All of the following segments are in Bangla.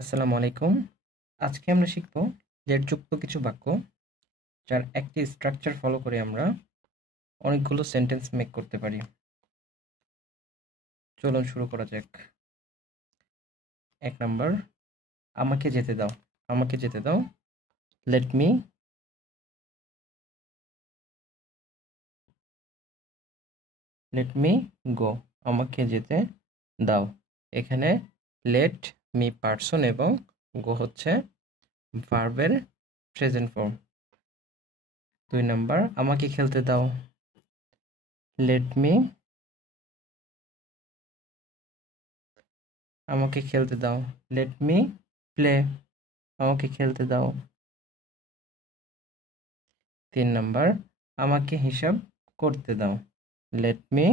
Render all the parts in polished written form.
আসসালামু আলাইকুম। আজকে আমরা শিখব লেট যুক্ত কিছু বাক্য যার একটি স্ট্রাকচার ফলো করে আমরা অনেকগুলো সেন্টেন্স মেক করতে পারি। চলুন শুরু করা যাক। ১ নাম্বার, আমাকে যেতে দাও। আমাকে যেতে দাও। Let me go. আমাকে যেতে দাও। এখানে লেট মি পার্সন এবং গো হচ্ছে ভার্বের প্রেজেন্ট ফর্ম। ২ নাম্বার, আমাকে খেলতে দাও। লেট মি আমাকে খেলতে দাও। Let me play. আমাকে খেলতে দাও। ৩ নাম্বার, আমাকে হিসাব করতে দাও। Let me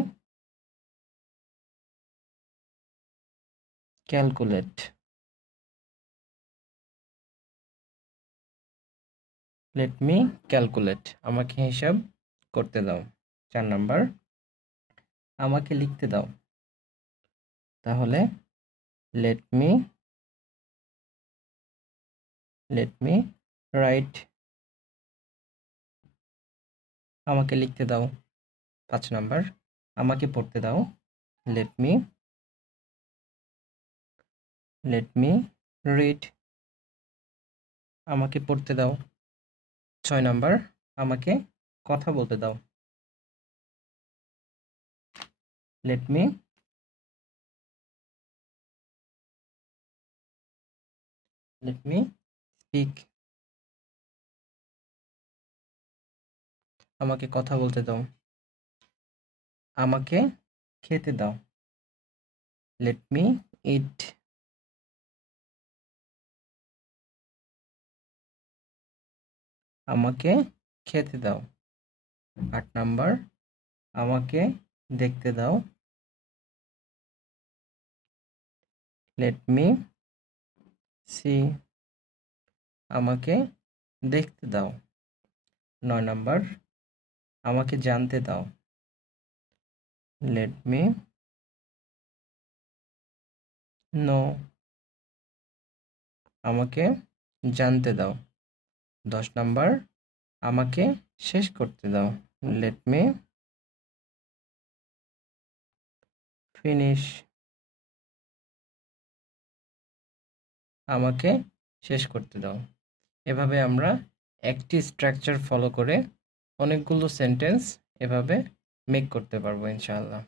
calculate. Let me calculate. আমাকে হিসাব করতে দাও। ৪ নাম্বার, আমাকে লিখতে দাও। তাহলে লেট মি রাইট। আমাকে লিখতে দাও। ৫ নাম্বার, আমাকে পড়তে দাও। Let me read. আমাকে পড়তে দাও। ৬ নাম্বার, আমাকে কথা বলতে দাও। Let me speak. আমাকে কথা বলতে দাও। আমাকে খেতে দাও। Let me eat. আমাকে খেতে দাও। ৮ নাম্বার, আমাকে দেখতে দাও। Let me see. আমাকে দেখতে দাও। ৯ নাম্বার, আমাকে জানতে দাও। Let me know. আমাকে জানতে দাও। ১০ নাম্বার, আমাকে শেষ করতে দাও। Let me finish. আমাকে শেষ করতে দাও। এভাবে আমরা একটি স্ট্রাকচার ফলো করে অনেকগুলো সেন্টেন্স এভাবে মেক করতে পারবো ইনশাআল্লাহ।